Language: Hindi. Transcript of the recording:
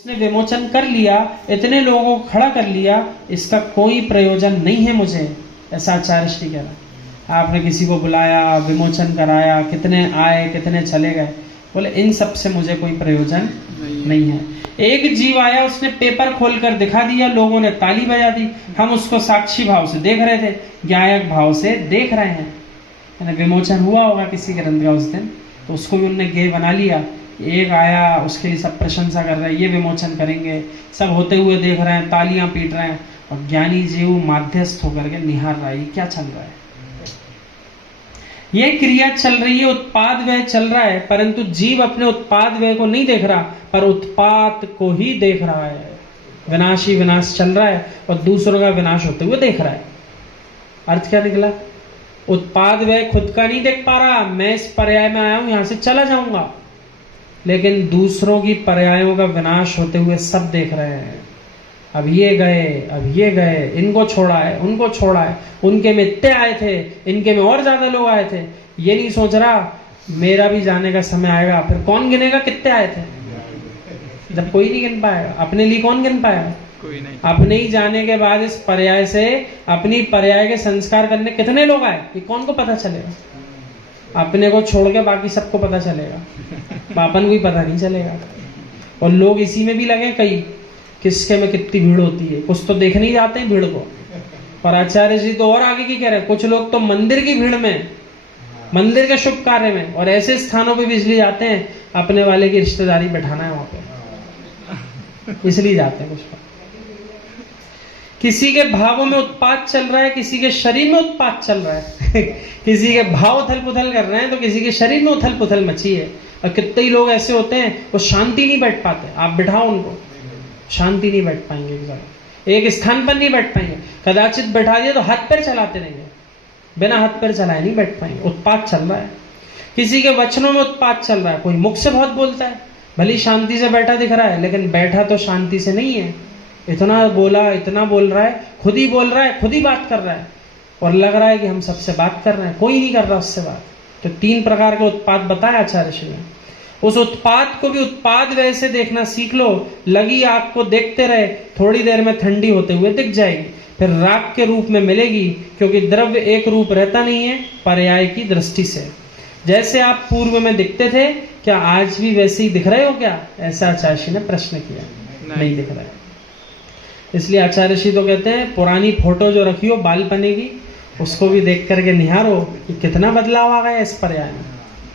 उसने विमोचन कर लिया, इतने लोगों को खड़ा कर लिया, इसका कोई प्रयोजन नहीं है मुझे, ऐसा आचार्य श्री कह रहा। आपने किसी को बुलाया, विमोचन कराया, कितने आए कितने चले गए, बोले इन सब से मुझे कोई प्रयोजन नहीं है। एक जीव आया, उसने पेपर खोलकर दिखा दिया, लोगों ने ताली बजा दी, हम उसको साक्षी भाव से देख रहे थे, ज्ञायक भाव से देख रहे हैं। विमोचन हुआ होगा किसी ग्रंथ का उस दिन, तो उसको भी उन्होंने गेय बना लिया। एक आया, उसके लिए सब प्रशंसा कर रहे हैं, ये विमोचन करेंगे, सब होते हुए देख रहे हैं, तालियां पीट रहे हैं, और ज्ञानी जीव माध्यस्थ होकर के निहार रहा है, ये क्या चल रहा है। ये क्रिया चल रही है, उत्पाद व्यय चल रहा है, परंतु जीव अपने उत्पाद व्यय को नहीं देख रहा, पर उत्पात को ही देख रहा है। विनाश ही विनाश चल रहा है और दूसरों का विनाश होते हुए देख रहा है। अर्थ क्या निकला? उत्पाद व्यय खुद का नहीं देख पा रहा, मैं इस पर्याय में आया हूं, यहां से चला जाऊंगा, लेकिन दूसरों की पर्यायों का विनाश होते हुए सब देख रहे हैं। अब ये गए, अब ये गए, इनको छोड़ा है, उनको छोड़ा है, उनके में इतने आए थे, इनके में और ज्यादा लोग आए थे। ये नहीं सोच रहा मेरा भी जाने का समय आएगा, फिर कौन गिनेगा कितने आए थे, जब कोई नहीं गिन पाएगा। अपने लिए कौन गिन पाएगा? कोई नहीं। अपने ही जाने के बाद इस पर्याय से अपनी पर्याय के संस्कार करने कितने लोग आए, ये कौन को पता चलेगा? अपने को छोड़ के बाकी सबको पता चलेगा, पापन को ही पता नहीं चलेगा। और लोग इसी में भी लगे, कई किसके में कितनी भीड़ होती है, कुछ तो देखने ही जाते हैं भीड़ को। पर आचार्य जी तो और आगे की कह रहे हैं, कुछ लोग तो मंदिर की भीड़ में, मंदिर के शुभ कार्य में और ऐसे स्थानों पे भी इसलिए जाते हैं, अपने वाले की रिश्तेदारी बैठाना है वहां पे, इसलिए जाते हैं। कुछ किसी के भावों में उत्पात चल रहा है, किसी के शरीर में उत्पात चल रहा है किसी के भाव उथल पुथल कर रहे हैं, तो किसी के शरीर में उथल पुथल मची है। और कितने ही लोग ऐसे होते हैं वो शांति नहीं बैठ पाते, आप बिठाओ उनको, शांति नहीं बैठ पाएंगे, एक स्थान पर नहीं बैठ पाएंगे। कदाचित बैठा दिया तो हाथ पैर चलाते रहेंगे, बिना हाथ पैर चलाए नहीं बैठ पाएंगे, उत्पात चल रहा है। किसी के वचनों में उत्पात चल रहा है, कोई मुख से बहुत बोलता है, भले शांति से बैठा दिख रहा है, लेकिन बैठा तो शांति से नहीं है, इतना बोला, इतना बोल रहा है, खुद ही बोल रहा है, खुद ही बात कर रहा है, और लग रहा है कि हम सबसे बात कर रहे हैं, कोई नहीं कर रहा उससे बात। तो 3 प्रकार के उत्पाद बताया आचार्य श्री ने। उस उत्पाद को भी उत्पाद वैसे देखना सीख लो। लगी आग को देखते रहे, थोड़ी देर में ठंडी होते हुए दिख जाएगी, फिर राख के रूप में मिलेगी, क्योंकि द्रव्य एक रूप रहता नहीं है पर्याय की दृष्टि से। जैसे आप पूर्व में दिखते थे, क्या आज भी वैसे ही दिख रहे हो क्या? ऐसा आचार्य श्री ने प्रश्न किया। नहीं दिख रहा है। इसलिए आचार्य श्री तो कहते हैं, पुरानी फोटो जो रखी हो बालपने की, उसको भी देख करके निहारो कि कितना बदलाव आ गया इस पर्याय में।